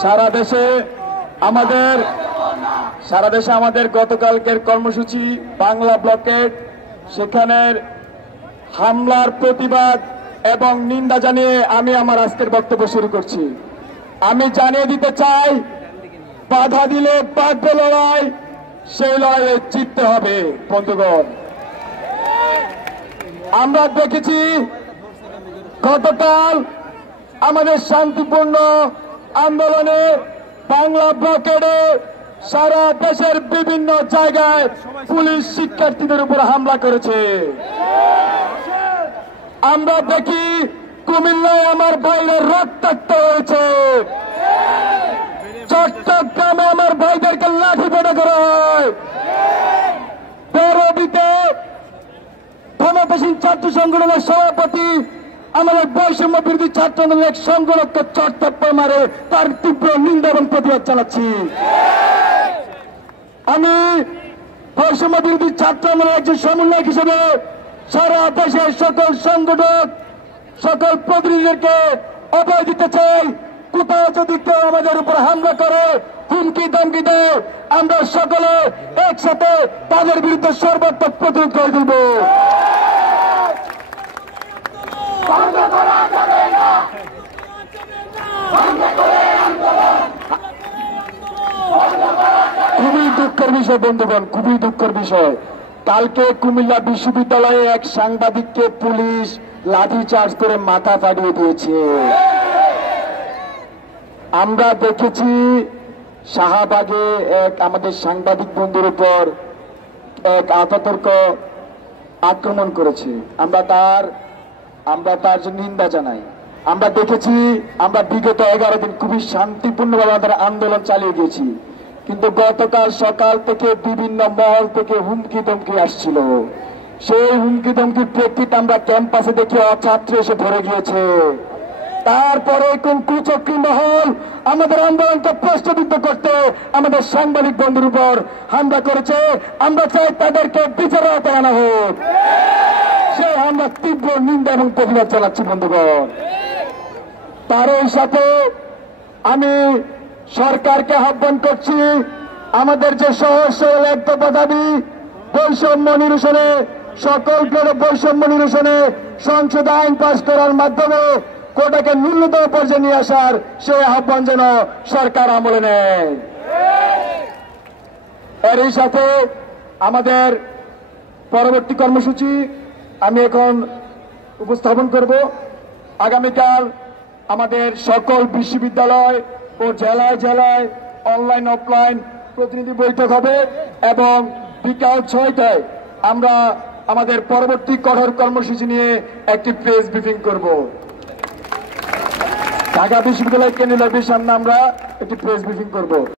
সারা দেশে আমাদের গতকালকের কর্মসূচি বাংলা ব্লকেট, সেখানের হামলার প্রতিবাদ এবং নিন্দা জানিয়ে আমি আমার আজকের বক্তব্য শুরু করছি। আমি জানিয়ে দিতে চাই, বাধা দিলে বাঁধবে লড়াই, সেই লড়াইয়ে জিততে হবে। বন্ধুগণ, আমরা দেখেছি গতকাল আমাদের শান্তিপূর্ণ আন্দোলনে বাংলা ব্লকেটে সারা দেশের বিভিন্ন জায়গায় পুলিশ শিক্ষার্থীদের উপর হামলা করেছে। আমরা দেখি কুমিল্লায় আমার ভাইরা রক্তাক্ত হয়েছে, চট্টগ্রামে আমার ভাইদেরকে লাঠি পেটা করা হয়, পেরোবিতে ক্ষমতাসীন ছাত্র সংগঠনের সভাপতি আমাদের বৈষম্য বিরোধী ছাত্র আন্দোলনের এক সংগঠনকে চট্টগ্রাম মারে, তার তীব্র নিন্দা এবং প্রতিবাদ জানাচ্ছি। আমি বৈষম্য বিরোধী ছাত্র আন্দোলনের একজন সমন্বয়ক হিসেবে সারা দেশের সকল সংগঠক, সকল প্রতিনিধিদেরকে অভয় দিতে চাই, কোথাও যদি কেউ আমাদের উপর হামলা করে, হুমকি ধমকি দেয়, আমরা সকলে একসাথে তাদের বিরুদ্ধে সর্বাত্মক প্রতিরোধ করে তুলব। খুবই দুঃখের বিষয় বন্ধুগণ, খুবই দুঃখের বিষয়। কালকে কুমিল্লা বিশ্ববিদ্যালয়ে এক সাংবাদিককে পুলিশ লাঠিচার্জ করে মাথা ফাটিয়ে দিয়েছে। আমরা দেখেছি শাহবাগে এক আমাদের সাংবাদিক বন্ধুর উপর এক আততায়ীর আক্রমণ করেছে। আমরা তার জন্য নিন্দা জানাই। আমরা দেখেছি, আমরা বিগত 11 দিন খুবই শান্তিপূর্ণভাবে আমাদের আন্দোলন চালিয়ে গিয়েছি, কিন্তু গতকাল সকাল থেকে বিভিন্ন মহল থেকে হুমকি ধমকি আসছিল। সেই হুমকি ধমকির প্রেক্ষিতে আমরা ক্যাম্পাসে দেখি অছাত্র এসে ভরে গিয়েছে। তারপরে কোন কুচক্রী মহল আমাদের আন্দোলনকে প্রশ্নবিদ্ধ করতে আমাদের সাংবাদিক বন্ধুর উপর হামলা করেছে। আমরা চাই তাদেরকে বিচারের আওতায় আনা হোক। সে আমরা তীব্র নিন্দা এবং প্রতিবাদ চালাচ্ছি বন্ধুগণ। তারই সাথে আমি সরকারকে আহ্বান করছি, আমাদের যে সহজ সরল এক দফা দাবি বৈষম্য নিরসনে, সকল গ্রেডে বৈষম্য নিরসনে সংসদে আইন পাস করার মাধ্যমে কোটাকে ন্যূনতম পর্যায়ে নিয়ে আসার সেই আহ্বান যেন সরকার আমলে নেয়। এরই সাথে আমাদের পরবর্তী কর্মসূচি আমি এখন উপস্থাপন করব। আগামীকাল আমাদের সকল বিশ্ববিদ্যালয় ও জেলায় জেলায় অনলাইন অফলাইন প্রতিনিধি বৈঠক হবে এবং বিকাল 6টায় আমরা আমাদের পরবর্তী কঠোর কর্মসূচি নিয়ে একটি প্রেস ব্রিফিং করব। ঢাকা বিশ্ববিদ্যালয় কেন্দ্রীয় লাইব্রেরির সামনে আমরা একটি প্রেস ব্রিফিং করব।